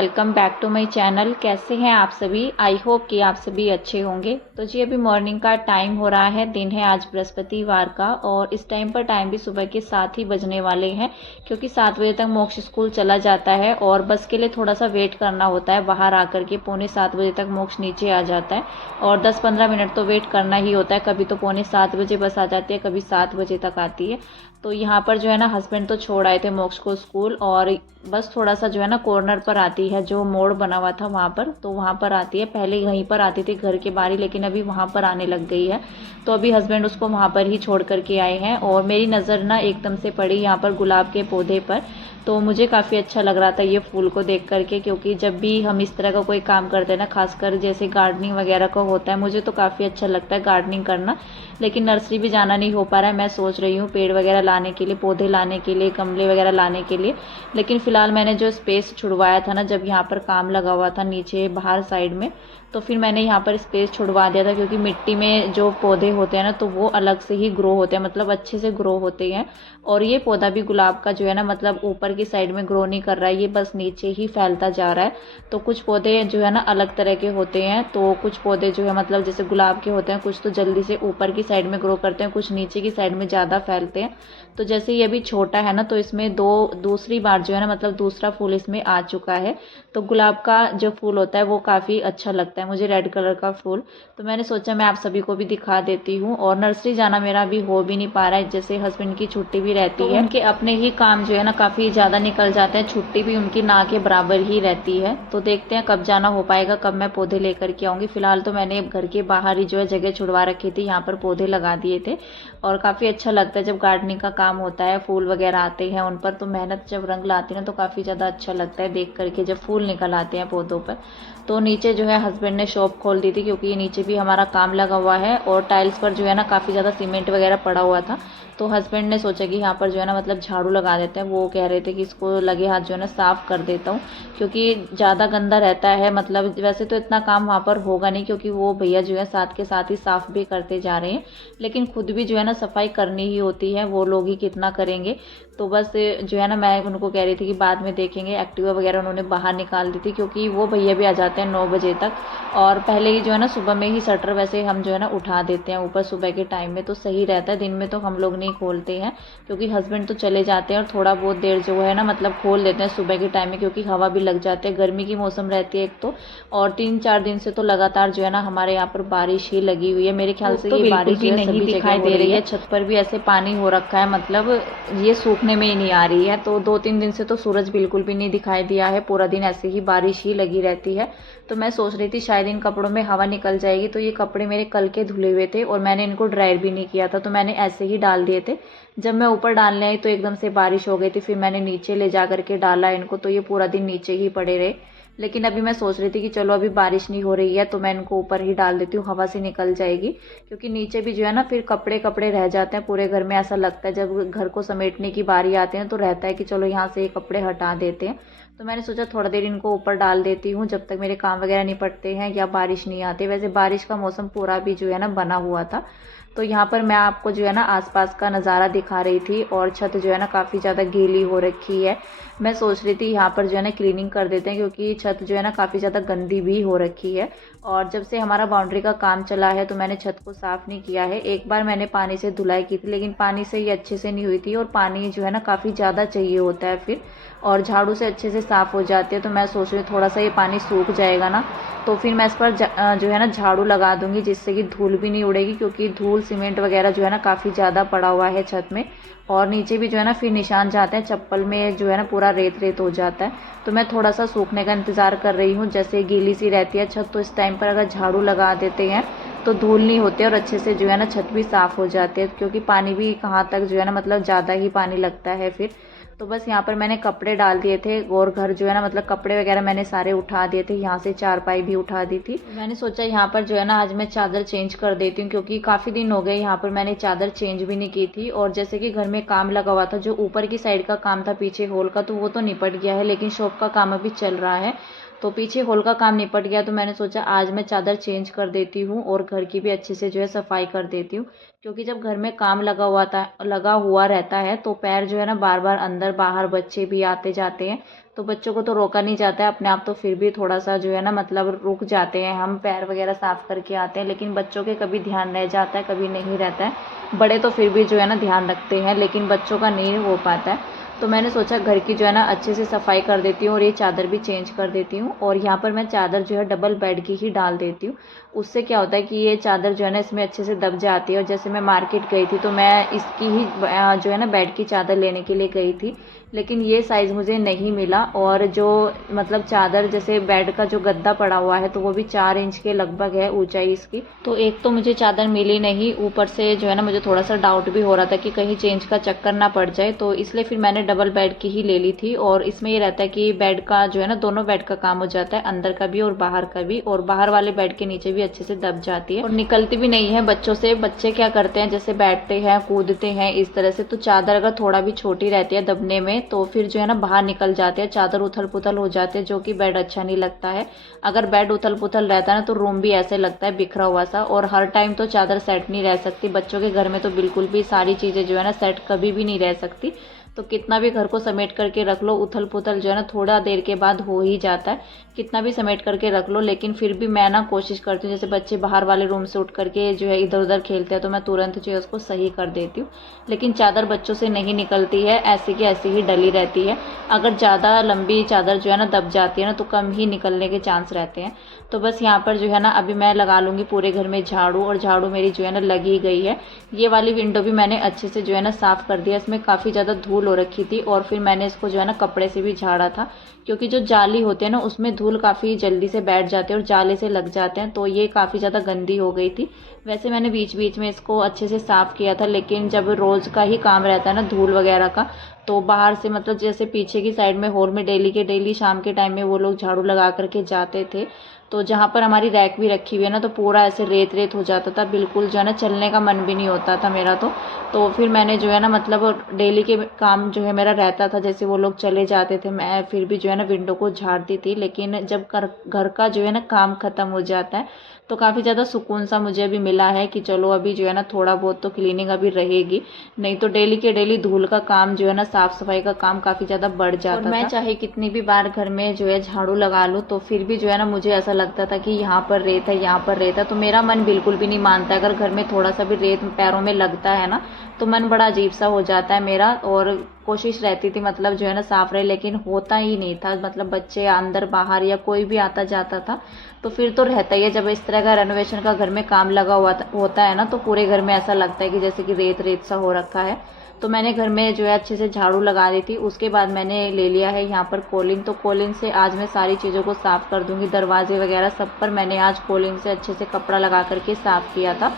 Welcome back to my channel. कैसे हैं आप सभी? आई होप कि आप सभी अच्छे होंगे। तो जी अभी मॉर्निंग का टाइम हो रहा है, दिन है आज बृहस्पतिवार का और इस टाइम पर टाइम भी सुबह के 7 ही बजने वाले हैं, क्योंकि 7 बजे तक मोक्ष स्कूल चला जाता है और बस के लिए थोड़ा सा वेट करना होता है। बाहर आकर के पौने 7 बजे तक मोक्ष नीचे आ जाता है और 10-15 मिनट तो वेट करना ही होता है। कभी तो पौने 7 बजे बस आ जाती है, कभी 7 बजे तक आती है। तो यहाँ पर जो है ना हस्बैंड तो छोड़ आए थे मोक्ष को स्कूल, और बस थोड़ा सा जो है ना कॉर्नर पर आती है, जो मोड़ बना हुआ था वहाँ पर, तो वहाँ पर आती है। पहले यहीं पर आती थी घर के बाहर ही, लेकिन अभी वहाँ पर आने लग गई है। तो अभी हस्बैंड उसको वहाँ पर ही छोड़ करके आए हैं और मेरी नज़र ना एकदम से पड़ी यहाँ पर गुलाब के पौधे पर। तो मुझे काफ़ी अच्छा लग रहा था ये फूल को देख करके, क्योंकि जब भी हम इस तरह का कोई काम करते हैं ना, खासकर जैसे गार्डनिंग वगैरह का होता है, मुझे तो काफ़ी अच्छा लगता है गार्डनिंग करना। लेकिन नर्सरी भी जाना नहीं हो पा रहा है। मैं सोच रही हूँ पेड़ वगैरह लाने के लिए, पौधे लाने के लिए, गमले वगैरह लाने के लिए। लेकिन फ़िलहाल मैंने जो स्पेस छुड़वाया था ना, जब यहाँ पर काम लगा हुआ था नीचे बाहर साइड में, तो फिर मैंने यहाँ पर स्पेस छुड़वा दिया था, क्योंकि मिट्टी में जो पौधे होते हैं ना, तो वो अलग से ही ग्रो होते हैं, मतलब अच्छे से ग्रो होते हैं। और ये पौधा भी गुलाब का जो है ना, मतलब ऊपर की साइड में ग्रो नहीं कर रहा है, ये बस नीचे ही फैलता जा रहा है। तो कुछ पौधे जो है ना अलग तरह के होते हैं, तो कुछ पौधे जो है मतलब जैसे गुलाब के होते हैं, कुछ तो जल्दी से ऊपर की साइड में ग्रो करते हैं, कुछ नीचे की साइड में ज़्यादा फैलते हैं। तो जैसे ये अभी छोटा है ना, तो इसमें दूसरी बार जो है ना, मतलब दूसरा फूल इसमें आ चुका है। तो गुलाब का जो फूल होता है वो काफ़ी अच्छा लगता है मुझे, रेड कलर का फूल। तो मैंने सोचा मैं आप सभी को भी दिखा देती हूँ। और नर्सरी जाना मेरा अभी हो भी नहीं पा रहा है, जैसे हस्बैंड की छुट्टी भी रहती है, उनके अपने ही काम जो है ना काफ़ी ज़्यादा निकल जाते हैं, छुट्टी भी उनकी ना के बराबर ही रहती है। तो देखते हैं कब जाना हो पाएगा, कब मैं पौधे लेकर के आऊँगी। फिलहाल तो मैंने घर के बाहर ही जो है जगह छुड़वा रखी थी, यहाँ पर पौधे लगा दिए थे। और काफ़ी अच्छा लगता है जब गार्डनिंग का काम होता है, फूल वगैरह आते हैं उन पर, तो मेहनत जब रंग लाती है ना, तो काफ़ी ज़्यादा अच्छा लगता है देख करके जब फूल निकल आते हैं पौधों पर। तो नीचे जो है हस्बैंड ने शॉप खोल दी थी, क्योंकि ये नीचे भी हमारा काम लगा हुआ है और टाइल्स पर जो है ना काफ़ी ज़्यादा सीमेंट वगैरह पड़ा हुआ था। तो हस्बैंड ने सोचा कि यहाँ पर जो है ना मतलब झाड़ू लगा देते हैं। वो कह रहे थे कि इसको लगे हाथ जो है ना साफ़ कर देता हूँ, क्योंकि ज़्यादा गंदा रहता है। मतलब वैसे तो इतना काम वहाँ पर होगा नहीं, क्योंकि वो भैया जो है साथ के साथ ही साफ़ भी करते जा रहे हैं, लेकिन खुद भी जो है ना सफाई करनी ही होती है, वो लोग ही कितना करेंगे। तो बस जो है ना मैं उनको कह रही थी कि बाद में देखेंगे। एक्टिवा वगैरह उन्होंने बाहर निकाल दी थी, क्योंकि वो भैया भी आ जाते हैं 9 बजे तक, और पहले ही जो है ना सुबह में ही शटर वैसे हम जो है ना उठा देते हैं ऊपर सुबह के टाइम में, तो सही रहता है। दिन में तो हम लोग नहीं खोलते हैं, क्योंकि हस्बैंड तो चले जाते हैं और थोड़ा बहुत देर जो है ना मतलब खोल देते हैं सुबह के टाइम में, क्योंकि हवा भी लग जाती है। गर्मी की मौसम रहती है एक तो, और 3-4 दिन से तो लगातार जो है ना हमारे यहाँ पर बारिश ही लगी हुई है। मेरे ख्याल से ये बारिश भी नहीं दिखाई दे रही है, छत पर भी ऐसे पानी हो रखा है, मतलब ये सूखने में ही नहीं आ रही है। तो 2-3 दिन से तो सूरज बिल्कुल भी नहीं दिखाई दिया है, पूरा दिन ऐसे ही बारिश ही लगी रहती है। तो मैं सोच रही थी शायद इन कपड़ों में हवा निकल जाएगी। तो ये कपड़े मेरे कल के धुले हुए थे और मैंने इनको ड्रायर भी नहीं किया था, तो मैंने ऐसे ही डाल दिए थे। जब मैं ऊपर डालने आई तो एकदम से बारिश हो गई थी, फिर मैंने नीचे ले जा करके डाला इनको, तो ये पूरा दिन नीचे ही पड़े रहे। लेकिन अभी मैं सोच रही थी कि चलो अभी बारिश नहीं हो रही है तो मैं इनको ऊपर ही डाल देती हूँ, हवा से निकल जाएगी। क्योंकि नीचे भी जो है ना फिर कपड़े कपड़े रह जाते हैं पूरे घर में। ऐसा लगता है जब घर को समेटने की बारी आती है तो रहता है कि चलो यहाँ से ये कपड़े हटा देते हैं। तो मैंने सोचा थोड़ा देर इनको ऊपर डाल देती हूँ, जब तक मेरे काम वगैरह निपटते हैं या बारिश नहीं आती। वैसे बारिश का मौसम पूरा भी जो है ना बना हुआ था। तो यहाँ पर मैं आपको जो है ना आसपास का नज़ारा दिखा रही थी, और छत जो है ना काफ़ी ज़्यादा गीली हो रखी है। मैं सोच रही थी यहाँ पर जो है ना क्लीनिंग कर देते हैं, क्योंकि छत जो है ना काफ़ी ज़्यादा गंदी भी हो रखी है। और जब से हमारा बाउंड्री का काम चला है तो मैंने छत को साफ़ नहीं किया है। एक बार मैंने पानी से धुलाई की थी, लेकिन पानी से ये अच्छे से नहीं हुई थी, और पानी जो है ना काफ़ी ज़्यादा चाहिए होता है फिर, और झाड़ू से अच्छे से साफ़ हो जाती है। तो मैं सोच रही हूँ थोड़ा सा ये पानी सूख जाएगा ना, तो फिर मैं इस पर जो है ना झाड़ू लगा दूंगी, जिससे कि धूल भी नहीं उड़ेगी, क्योंकि धूल सीमेंट वगैरह जो है ना काफ़ी ज़्यादा पड़ा हुआ है छत में। और नीचे भी जो है ना फिर निशान जाते हैं, चप्पल में जो है ना पूरा रेत रेत हो जाता है। तो मैं थोड़ा सा सूखने का इंतज़ार कर रही हूँ। जैसे गीली सी रहती है छत, तो इस टाइम पर अगर झाड़ू लगा देते हैं तो धूल नहीं होती और अच्छे से जो है ना छत भी साफ़ हो जाती है, क्योंकि पानी भी कहाँ तक जो है ना मतलब ज़्यादा ही पानी लगता है फिर। तो बस यहाँ पर मैंने कपड़े डाल दिए थे, और घर जो है ना मतलब कपड़े वगैरह मैंने सारे उठा दिए थे, यहाँ से चारपाई भी उठा दी थी। मैंने सोचा यहाँ पर जो है ना आज मैं चादर चेंज कर देती हूँ, क्योंकि काफ़ी दिन हो गए यहाँ पर मैंने चादर चेंज भी नहीं की थी। और जैसे कि घर में काम लगा हुआ था, जो ऊपर की साइड का काम था पीछे हॉल का, तो वो तो निपट गया है, लेकिन शॉप का काम अभी चल रहा है। तो पीछे हॉल का काम निपट गया, तो मैंने सोचा आज मैं चादर चेंज कर देती हूँ और घर की भी अच्छे से जो है सफाई कर देती हूँ। क्योंकि जब घर में काम लगा हुआ रहता है तो पैर जो है ना बार बार अंदर बाहर, बच्चे भी आते जाते हैं, तो बच्चों को तो रोका नहीं जाता है, अपने आप तो फिर भी थोड़ा सा जो है ना मतलब रुक जाते हैं। हम पैर वगैरह साफ करके आते हैं, लेकिन बच्चों के कभी ध्यान रह जाता है, कभी नहीं रहता है। बड़े तो फिर भी जो है ना ध्यान रखते हैं, लेकिन बच्चों का नहीं हो पाता है। तो मैंने सोचा घर की जो है ना अच्छे से सफाई कर देती हूँ और ये चादर भी चेंज कर देती हूँ। और यहाँ पर मैं चादर जो है डबल बेड की ही डाल देती हूँ। उससे क्या होता है कि ये चादर जो है ना इसमें अच्छे से दब जाती है। और जैसे मैं मार्केट गई थी तो मैं इसकी ही जो है ना बेड की चादर लेने के लिए गई थी, लेकिन ये साइज़ मुझे नहीं मिला। और जो मतलब चादर जैसे बेड का जो गद्दा पड़ा हुआ है तो वो भी 4 इंच के लगभग है ऊंचाई इसकी। तो एक तो मुझे चादर मिली नहीं, ऊपर से जो है ना मुझे थोड़ा सा डाउट भी हो रहा था कि कहीं चेंज का चक्कर ना पड़ जाए, तो इसलिए फिर मैंने डबल बेड की ही ले ली थी। और इसमें ये रहता है कि बेड का जो है ना दोनों बेड का काम हो जाता है, अंदर का भी और बाहर का भी। और बाहर वाले बेड के नीचे भी अच्छे से दब जाती है और निकलती भी नहीं है बच्चों से। बच्चे क्या करते हैं, जैसे बैठते हैं कूदते हैं इस तरह से, तो चादर अगर थोड़ा भी छोटी रहती है दबने में तो फिर जो है ना बाहर निकल जाते हैं, चादर उथल पुथल हो जाते हैं, जो कि बेड अच्छा नहीं लगता है। अगर बेड उथल पुथल रहता है ना तो रूम भी ऐसे लगता है बिखरा हुआ सा। और हर टाइम तो चादर सेट नहीं रह सकती, बच्चों के घर में तो बिल्कुल भी सारी चीज़ें जो है ना सेट कभी भी नहीं रह सकती। तो कितना भी घर को समेट करके रख लो, उथल पुथल जो है ना थोड़ा देर के बाद हो ही जाता है, कितना भी समेट करके रख लो। लेकिन फिर भी मैं ना कोशिश करती हूँ, जैसे बच्चे बाहर वाले रूम से उठ करके जो है इधर उधर खेलते हैं तो मैं तुरंत जो है उसको सही कर देती हूँ। लेकिन चादर बच्चों से नहीं निकलती है, ऐसी की ऐसी ही डली रहती है। अगर ज़्यादा लंबी चादर जो है ना दब जाती है ना तो कम ही निकलने के चांस रहते हैं। तो बस यहाँ पर जो है ना अभी मैं लगा लूँगी पूरे घर में झाड़ू, और झाड़ू मेरी जो है ना लगी गई है। ये वाली विंडो भी मैंने अच्छे से जो है ना साफ़ कर दिया, इसमें काफ़ी ज़्यादा धूल हो रखी थी। और फिर मैंने इसको जो है ना कपड़े से भी झाड़ा था, क्योंकि जो जाली होते हैं ना उसमें धूल काफ़ी जल्दी से बैठ जाते हैं और जाले से लग जाते हैं, तो ये काफ़ी ज़्यादा गंदी हो गई थी। वैसे मैंने बीच बीच में इसको अच्छे से साफ़ किया था, लेकिन जब रोज़ का ही काम रहता है ना धूल वगैरह का, तो बाहर से मतलब जैसे पीछे की साइड में हॉल में डेली के डेली शाम के टाइम में वो लोग झाड़ू लगा करके जाते थे, तो जहाँ पर हमारी रैक भी रखी हुई है ना तो पूरा ऐसे रेत रेत हो जाता था, बिल्कुल जो है ना चलने का मन भी नहीं होता था मेरा। तो फिर मैंने जो है ना मतलब डेली के काम जो है मेरा रहता था, जैसे वो लोग चले जाते थे मैं फिर भी जो है ना विंडो को झाड़ती थी। लेकिन जब घर का जो है ना काम ख़त्म हो जाता है तो काफ़ी ज़्यादा सुकून सा मुझे अभी मिला है कि चलो अभी जो है ना थोड़ा बहुत तो क्लीनिंग अभी रहेगी, नहीं तो डेली के डेली धूल का काम जो है ना साफ़ सफाई का काम काफ़ी ज़्यादा बढ़ जाता था। मैं चाहे कितनी भी बार घर में जो है झाड़ू लगा लूँ तो फिर भी जो है ना मुझे ऐसा लगता था कि यहाँ पर रेत है, यहाँ पर रेत है, तो मेरा मन बिल्कुल भी नहीं मानता। अगर घर में थोड़ा सा भी रेत पैरों में लगता है ना तो मन बड़ा अजीब सा हो जाता है मेरा। और कोशिश रहती थी मतलब जो है ना साफ रहे, लेकिन होता ही नहीं था। मतलब बच्चे अंदर बाहर या कोई भी आता जाता था तो फिर तो रहता ही है। जब इस तरह का रेनोवेशन का घर में काम लगा हुआ होता है ना तो पूरे घर में ऐसा लगता है कि जैसे कि रेत रेत सा हो रखा है। तो मैंने घर में जो है अच्छे से झाड़ू लगा दी थी। उसके बाद मैंने ले लिया है यहाँ पर कोलिन, तो कोलिन से आज मैं सारी चीज़ों को साफ़ कर दूंगी। दरवाजे वगैरह सब पर मैंने आज कोलिन से अच्छे से कपड़ा लगा करके साफ़ किया था।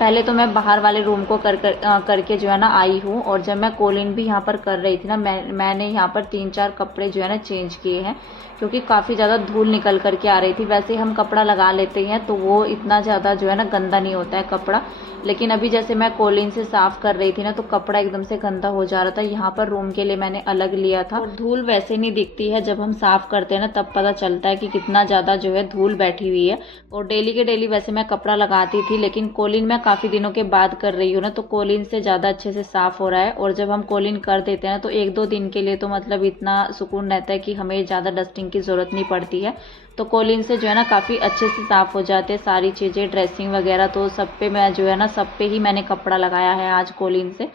पहले तो मैं बाहर वाले रूम को करके जो है ना आई हूँ, और जब मैं कोलिन भी यहाँ पर कर रही थी ना मैंने यहाँ पर 3-4 कपड़े जो है ना चेंज किए हैं, क्योंकि काफ़ी ज़्यादा धूल निकल करके आ रही थी। वैसे हम कपड़ा लगा लेते हैं तो वो इतना ज़्यादा जो है ना गंदा नहीं होता है कपड़ा, लेकिन अभी जैसे मैं कोलिन से साफ़ कर रही थी ना तो कपड़ा एकदम से गंदा हो जा रहा था। यहाँ पर रूम के लिए मैंने अलग लिया था। और धूल वैसे नहीं दिखती है, जब हम साफ़ करते हैं ना तब पता चलता है कि कितना ज़्यादा जो है धूल बैठी हुई है। और डेली के डेली वैसे मैं कपड़ा लगाती थी, लेकिन कोलिन मैं काफ़ी दिनों के बाद कर रही हूँ ना तो कोलिन से ज़्यादा अच्छे से साफ़ हो रहा है। और जब हम कोलिन कर देते हैं ना तो 1-2 दिन के लिए तो मतलब इतना सुकून रहता है कि हमें ज़्यादा डस्टिंग की ज़रूरत नहीं पड़ती है। तो कोलिन से जो है ना काफ़ी अच्छे से साफ़ हो जाते हैं सारी चीज़ें, ड्रेसिंग वगैरह। तो सब पे मैं जो है ना सब पे ही मैंने कपड़ा लगाया है आज कोलिन से।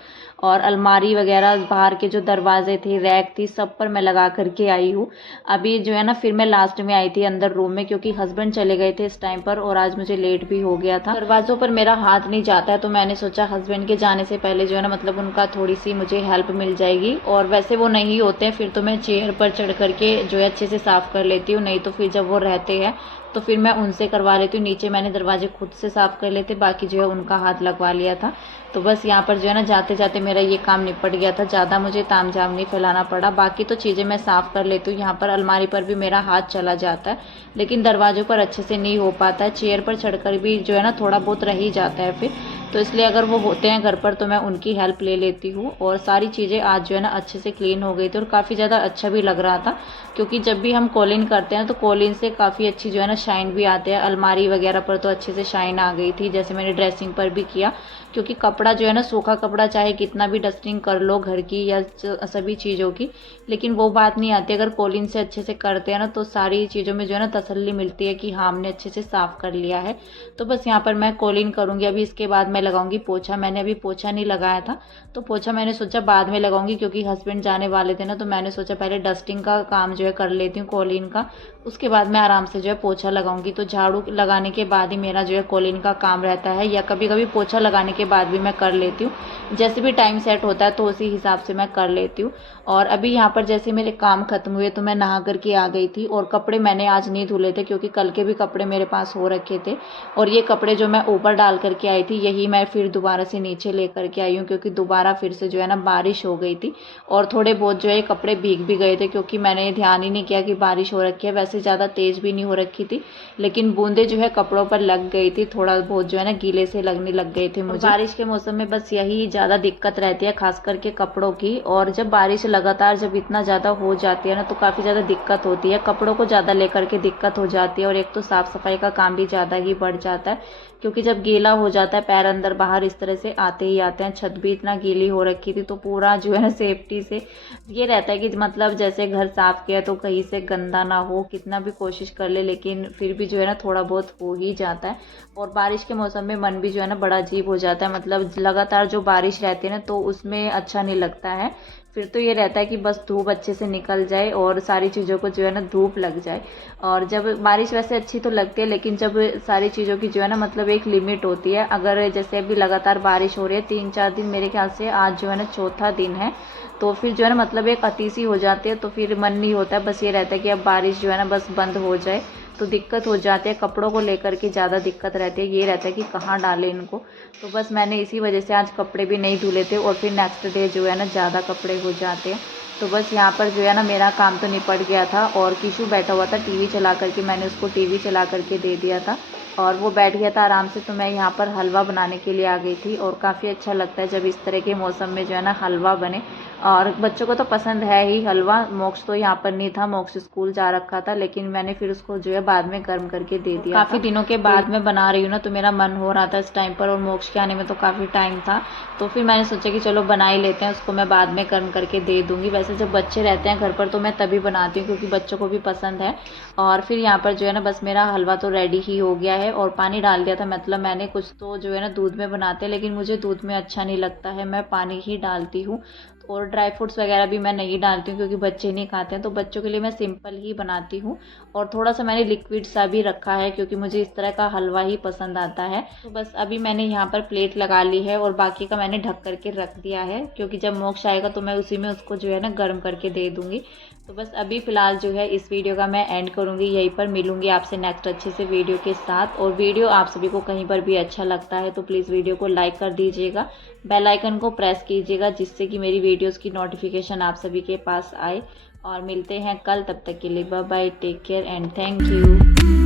और अलमारी वगैरह बाहर के जो दरवाजे थे, रैक थी, सब पर मैं लगा करके आई हूँ। अभी जो है ना फिर मैं लास्ट में आई थी अंदर रूम में, क्योंकि हस्बैंड चले गए थे इस टाइम पर और आज मुझे लेट भी हो गया था। दरवाज़ों पर मेरा हाथ नहीं जाता है तो मैंने सोचा हस्बैंड के जाने से पहले जो है ना मतलब उनका थोड़ी सी मुझे हेल्प मिल जाएगी। और वैसे वो नहीं होते हैं फिर तो मैं चेयर पर चढ़ करके जो है अच्छे से साफ़ कर लेती हूँ, नहीं तो फिर जब वो रहते हैं तो फिर मैं उनसे करवा लेती हूँ। नीचे मैंने दरवाजे खुद से साफ़ कर लेते, बाकी जो है उनका हाथ लगवा लिया था। तो बस यहाँ पर जो है ना जाते जाते मेरा ये काम निपट गया था, ज़्यादा मुझे तामझाम नहीं फैलाना पड़ा। बाकी तो चीज़ें मैं साफ़ कर लेती हूँ। यहाँ पर अलमारी पर भी मेरा हाथ चला जाता है, लेकिन दरवाज़ों पर अच्छे से नहीं हो पाता है। चेयर पर चढ़कर भी जो है ना थोड़ा बहुत रह ही जाता है फिर। तो इसलिए अगर वो होते हैं घर पर तो मैं उनकी हेल्प ले लेती हूँ। और सारी चीज़ें आज जो है ना अच्छे से क्लीन हो गई थी और काफ़ी ज़्यादा अच्छा भी लग रहा था, क्योंकि जब भी हम कॉलिन करते हैं तो कॉलिन से काफ़ी अच्छी जो है ना शाइन भी आते हैं। अलमारी वगैरह पर तो अच्छे से शाइन आ गई थी, जैसे मैंने ड्रेसिंग पर भी किया, क्योंकि कपड़ा जो है ना सूखा कपड़ा चाहे कितना भी डस्टिंग कर लो घर की या सभी चीज़ों की, लेकिन वो बात नहीं आती। अगर कॉलिन से अच्छे से करते हैं ना तो सारी चीज़ों में जो है ना तसल्ली मिलती है कि हाँ हमने अच्छे से साफ़ कर लिया है। तो बस यहाँ पर मैं कॉलिन करूँगी। अभी इसके बाद मैं लगाऊंगी पोछा। मैंने अभी पोछा नहीं लगाया था, तो पोछा मैंने सोचा बाद में लगाऊंगी, क्योंकि हस्बैंड जाने वाले थे ना, तो मैंने सोचा पहले डस्टिंग का काम जो है कर लेती हूँ कॉलिन का, उसके बाद मैं आराम से जो है पोछा लगाऊंगी। तो झाड़ू लगाने के बाद ही मेरा जो है कॉलिन का काम रहता है, या कभी कभी पोछा लगाने के बाद भी मैं कर लेती हूँ। जैसे भी टाइम सेट होता है तो उसी हिसाब से मैं कर लेती हूँ। और अभी यहाँ पर जैसे मेरे काम खत्म हुए तो मैं नहा करके आ गई थी। और कपड़े मैंने आज नहीं धुले थे, क्योंकि कल के भी कपड़े मेरे पास हो रखे थे। और ये कपड़े जो मैं ऊपर डाल करके आई थी, यही मैं फिर दोबारा से नीचे लेकर के आई हूँ, क्योंकि दोबारा फिर से जो है ना बारिश हो गई थी। और थोड़े बहुत जो है कपड़े भीग भी गए थे, क्योंकि मैंने ध्यान ही नहीं किया कि बारिश हो रखी है। वैसे ज़्यादा तेज़ भी नहीं हो रखी थी, लेकिन बूंदे जो है कपड़ों पर लग गई थी, थोड़ा बहुत जो है ना गीले से लगने लग गए थे मुझे। बारिश के मौसम में बस यही ज़्यादा दिक्कत रहती है, खास करके कपड़ों की। और जब बारिश लगातार जब इतना ज़्यादा हो जाती है ना तो काफ़ी ज़्यादा दिक्कत होती है, कपड़ों को ज़्यादा लेकर के दिक्कत हो जाती है। और एक तो साफ़ सफाई का काम भी ज़्यादा ही बढ़ जाता है, क्योंकि जब गीला हो जाता है पैर अंदर बाहर इस तरह से आते ही आते हैं। छत भी इतना गीली हो रखी थी, तो पूरा जो है ना सेफ्टी से ये रहता है कि मतलब जैसे घर साफ किया तो कहीं से गंदा ना हो, कितना भी कोशिश कर ले लेकिन फिर भी जो है ना थोड़ा बहुत हो ही जाता है। और बारिश के मौसम में मन भी जो है ना बड़ा अजीब हो जाता है, मतलब लगातार जो बारिश रहती है ना तो उसमें अच्छा नहीं लगता है। फिर तो ये रहता है कि बस धूप अच्छे से निकल जाए और सारी चीज़ों को जो है ना धूप लग जाए। और जब बारिश वैसे अच्छी तो लगती है, लेकिन जब सारी चीज़ों की जो है ना मतलब एक लिमिट होती है। अगर जैसे अभी लगातार बारिश हो रही है 3-4 दिन, मेरे ख्याल से आज जो है ना चौथा दिन है, तो फिर जो है ना मतलब एक अति सी हो जाती है, तो फिर मन नहीं होता है। बस ये रहता है कि अब बारिश जो है ना बस बंद हो जाए, तो दिक्कत हो जाती है। कपड़ों को लेकर के ज़्यादा दिक्कत रहती है, ये रहता है कि कहाँ डालें इनको। तो बस मैंने इसी वजह से आज कपड़े भी नहीं धुले थे, और फिर नेक्स्ट डे जो है ना ज़्यादा कपड़े हो जाते हैं। तो बस यहाँ पर जो है ना मेरा काम तो निपट गया था। और किशु बैठा हुआ था टीवी चला करके, मैंने उसको टीवी चला करके दे दिया था और वो बैठ गया था आराम से। तो मैं यहाँ पर हलवा बनाने के लिए आ गई थी, और काफ़ी अच्छा लगता है जब इस तरह के मौसम में जो है ना हलवा बने। और बच्चों को तो पसंद है ही हलवा। मोक्ष तो यहाँ पर नहीं था, मोक्ष स्कूल जा रखा था, लेकिन मैंने फिर उसको जो है बाद में गर्म करके दे दिया। काफ़ी दिनों के बाद मैं बना रही हूँ ना, तो मेरा मन हो रहा था इस टाइम पर, और मोक्ष के आने में तो काफ़ी टाइम था। तो फिर मैंने सोचा कि चलो बना ही लेते हैं, उसको मैं बाद में गर्म करके दे दूँगी। वैसे जब बच्चे रहते हैं घर पर तो मैं तभी बनाती हूँ, क्योंकि बच्चों को भी पसंद है। और फिर यहाँ पर जो है ना बस मेरा हलवा तो रेडी ही हो गया है। और पानी डाल दिया था, मतलब मैंने कुछ तो जो है ना दूध में बनाते हैं, लेकिन मुझे दूध में अच्छा नहीं लगता है, मैं पानी ही डालती हूँ। और ड्राई फ्रूट्स वगैरह भी मैं नहीं डालती हूँ, क्योंकि बच्चे नहीं खाते हैं, तो बच्चों के लिए मैं सिंपल ही बनाती हूँ। और थोड़ा सा मैंने लिक्विड सा भी रखा है, क्योंकि मुझे इस तरह का हलवा ही पसंद आता है। तो बस अभी मैंने यहाँ पर प्लेट लगा ली है, और बाकी का मैंने ढक करके रख दिया है, क्योंकि जब मोक्ष आएगा तो मैं उसी में उसको जो है ना गर्म करके दे दूँगी। तो बस अभी फ़िलहाल जो है इस वीडियो का मैं एंड करूँगी यहीं पर। मिलूँगी आपसे नेक्स्ट अच्छे से वीडियो के साथ। और वीडियो आप सभी को कहीं पर भी अच्छा लगता है तो प्लीज़ वीडियो को लाइक कर दीजिएगा, बेल आइकन को प्रेस कीजिएगा, जिससे कि मेरी वीडियोस की नोटिफिकेशन आप सभी के पास आए। और मिलते हैं कल, तब तक के लिए bye bye, take care and thank you.